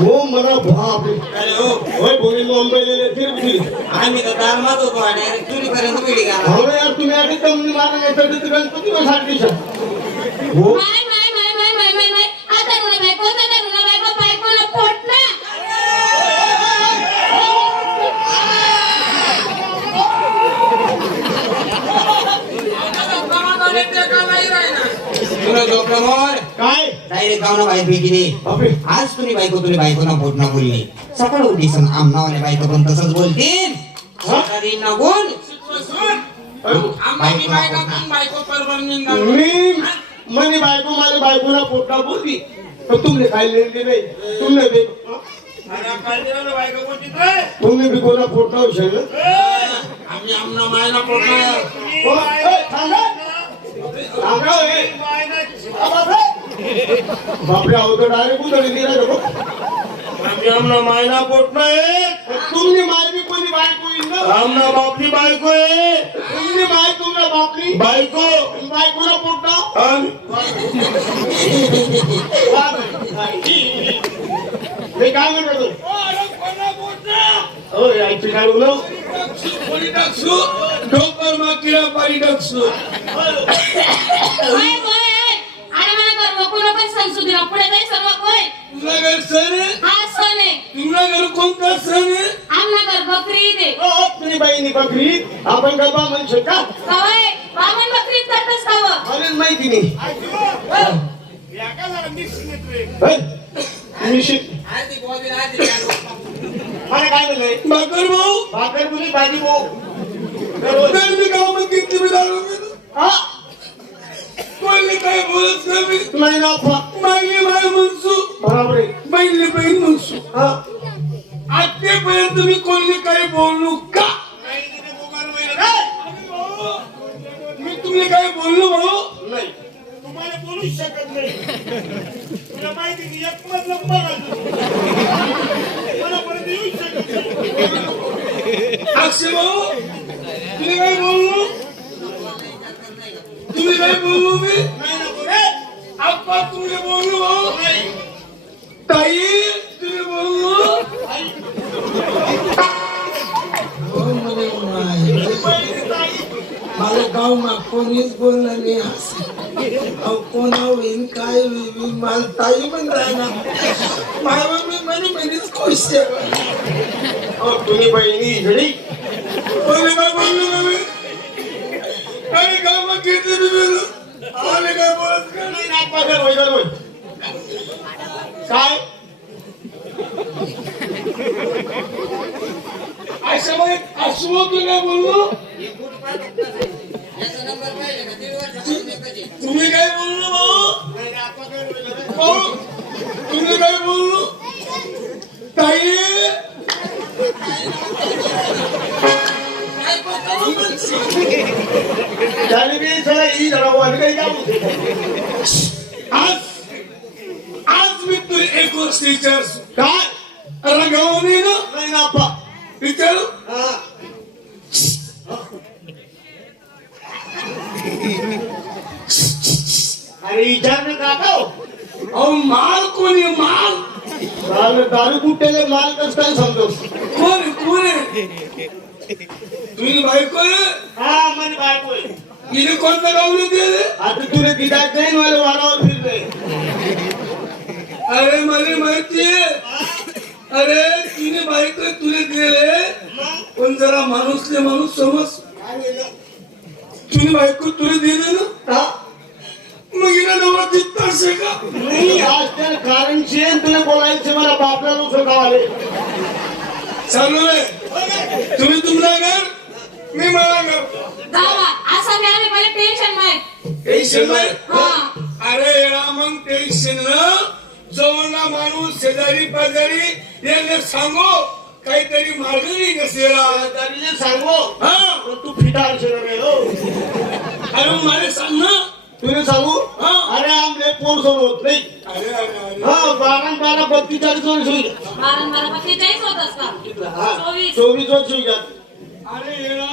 हो मला बाप अरे हो। होय पोरी मुंबईले तिरपी आम्ही तर दारमात होतो आणि चुरीपर्यंत मिळी का? हो यार तुम्ही आधी कमी मारण्यासाठी तिकडे किती वेळ सांगितलं हो. पैकी दे बापरे आज तुम्ही बायको तुला बायको ना बोट ना बोलली सकाळ उठी सण आमनावाले बायको पण तसंच बोलतील सकाळी ना बोल बायको ना बोल ना. मी मनी बायको माझ्या बायकोला पोटा बोलली तर तुमने काय नाही. तुमने बी तुम्ही बी कोणा पोटा उशाल आम्ही आमना मायना पोट नाही. बापरे अहो तर डायरेक्ट उधळी दिला आमना मायना पोट नाही. तुमने माय बी कोणी बायको आमना बापली बायको आहे. तुमने माय तुमच्या बापली? बायको. बायकोला पोटा मी काय म्हणतो हो यायची काय बोलव डोकर मागीला पाणी टाकसू संसुदीला पुढे जाई सर्व होय घर सण आहे हा सण आहे. घर कोणता सण आहे? आमना घर बकरी दे हो तुम्ही बाईनी बकरी आपण गप्पा म्हणू का कवाय बामण बकरी करतस काव मला माहिती नाही. होय? मी शिक मला काय म्हणलंय बाकर भाऊ. भाकर मुली भाजी भाऊ. तर मी गावामध्ये दारू पितो. हा? काय बोलत नाही मी. नाही ना फा मागली माय म्हणसू बरोबर आहे. बहिणी बहीण म्हणसू हा. आजपर्यंत मी कोणी काही बोललो कोणीच बोललं नाही अहो कोणा होईन काय होईन मला ताई पण राहणार. माय मम्मी म्हणे म्हणेच खुश आहे. हो तुम्ही बहिणी घडी कोणी काय बोललो ना मी काही काम घेतली मी आले काय बोलत नाही. काय? असं मग असं तू काय बोललो? तुम्ही काय बोललो भाऊ तुम्ही काय बोललो? ताई? त्याने बी चला ही जरा काही आज आज मी तू एक गोष्ट विचारतो. काय? दारू दारू कुठेले? माल कस काय समजो? कोण कोण तुम्ही बायको हा म्हणे बायको. तिने कोणत्या गावलं दिले? आता तुला दिदात नाही मला वारावर फिरले अरे मला माहितीये अरे तिने बायको तुले दिले पण जरा माणूसले माणूस समज तुने बापला नुसतं गावाले चालू आहे. तुम्ही तुमला घर मी मला घर जावा असं नाही आम्ही पहिले टेन्शन माय टेन्शन नाही हा. अरे येडा मग टेन्शन जवळला माणूस शेजारी पाजारी याने सांगो काहीतरी मार्ग तरी सांगो. हा. तू फिटा असेल रे हो. अरे मला सांग ना. तुला सांगू? हा. अरे आमले पोर सोड होत नाही. अरे अरे अरे. हा बारा बारा बत्तीस चाळीस वर्ष होईल बारा बारा पंचेचाळीस होत असतात हा चोवीस. चोवीस वर्ष होईल अरे येडा.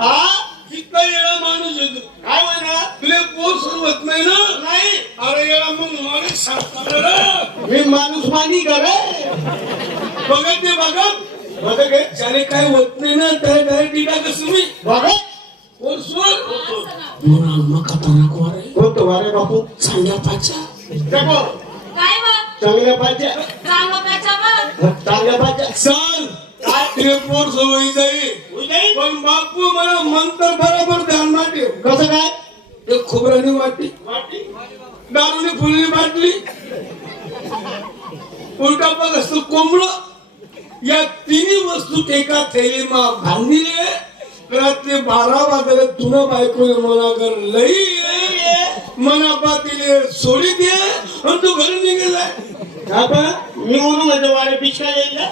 हा? कितना येडा माणूस येतो काय म्हणा तुला पोर सोडवत नाही ना? नाही. अरे येडा मग मला सांगतो रे मी माणूस मानी करे बघत ते बघत. बघा काय ज्याने काय होत नाही ना त्याला डायरेक्ट टीका कसं मी बघा नको रे कोणतं वारे बापू. चांगल्या पाच्या देखो काय बा चांगल्या पाहिजे. चांगलं बा चांगल्या पाहिजे. चाल. ते पोट सोडून जाईल पण बापू मला मंत्र बरोबर ध्यानात ठेव कसं काय? एक खोबऱ्याने वाटली दारूने फुलली बाटली. उलटा बघ असतो कोंबड. या तिन्ही वस्तू एका थैलीमा बांधले रात्री बारा वाजले तुला बायको मला कर लई मना पातीले सोडी दे आणि तू घरी निघालाय का बा? मी म्हणून म्हणजे वारे येईल ना?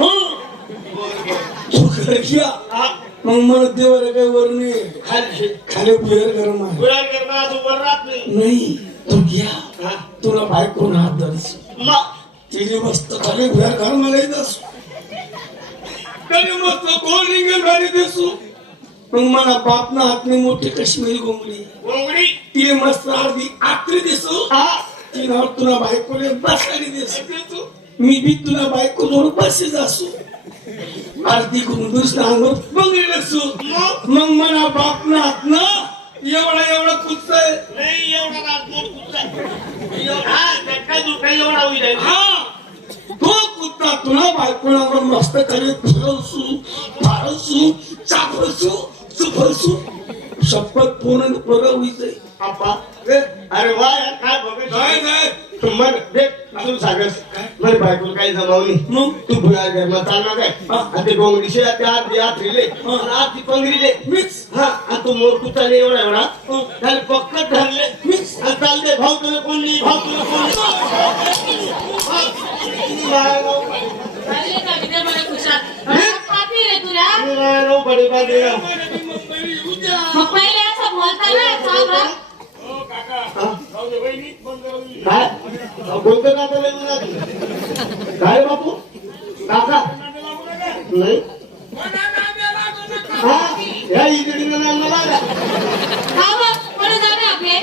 तू घर घ्या मग मला देवाला काही वर नाही. खाली खाली बुहेर गरम आहे. नाही. नाही तू घ्या. तुला बायको हात धरस तिने मस्त खाली बुहेर घर मला तरी मस्त कोण निघेल गाडी दिसू? मग मला बापना हातने मोठी काश्मीरी घोंगडी गोंगडी? तिने मस्त अर्धी आत्री दिसू. हा. तिला तुला बायकोले बसाडी दिसू. मी बी तुला बायको जोडून बसेच असू अर्धी घुंगूस अंगावर बंगडी नसू. मग? मला एवढा एवढा कुचतय नाही एवढा. एवढा- होईल. हा. तो कुत्ता तुला बायकोला मस्त खाली फिरवसू फारसू चापसू चुपसू शपथ पूर्ण बरं होईल आप्पा, ए, अरे वा यार, काय काय तुम्हाला देख, अजून सांगस मला बायकोला काही जमावली. तू भुया घरमा चालणार काय हा. आणि ते गोंगडीशे त्या आत आत रिले आत ती पंगरीले. मीच. हा आणि तू मोर कुत्ताने एवढा. एवढा त्याला पक्कत धरले. मीच. आणि चालते भाऊ तुला कोणली भाऊ तुला कोणली हा. मायाराव, काय? लागून जातं? काय बापू? काका? नाही. हा? या बा? कुठे जाणे आपले.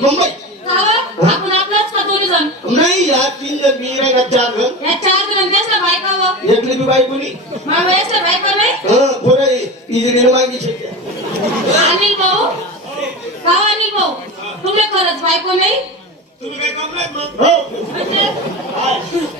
मुंबई? आपण आपलाच दोन्ही जण नाही या तीन जण मी चार जण? या चार जण त्याच बायका व एकली बी बायकोनी मग वेळेस बायका नाही? हा पुरा इकडे मागे शेट्या अनिल भाऊ? खरंच बायको नाही? तुम्ही काय कमलात हो. मग म्हणजे?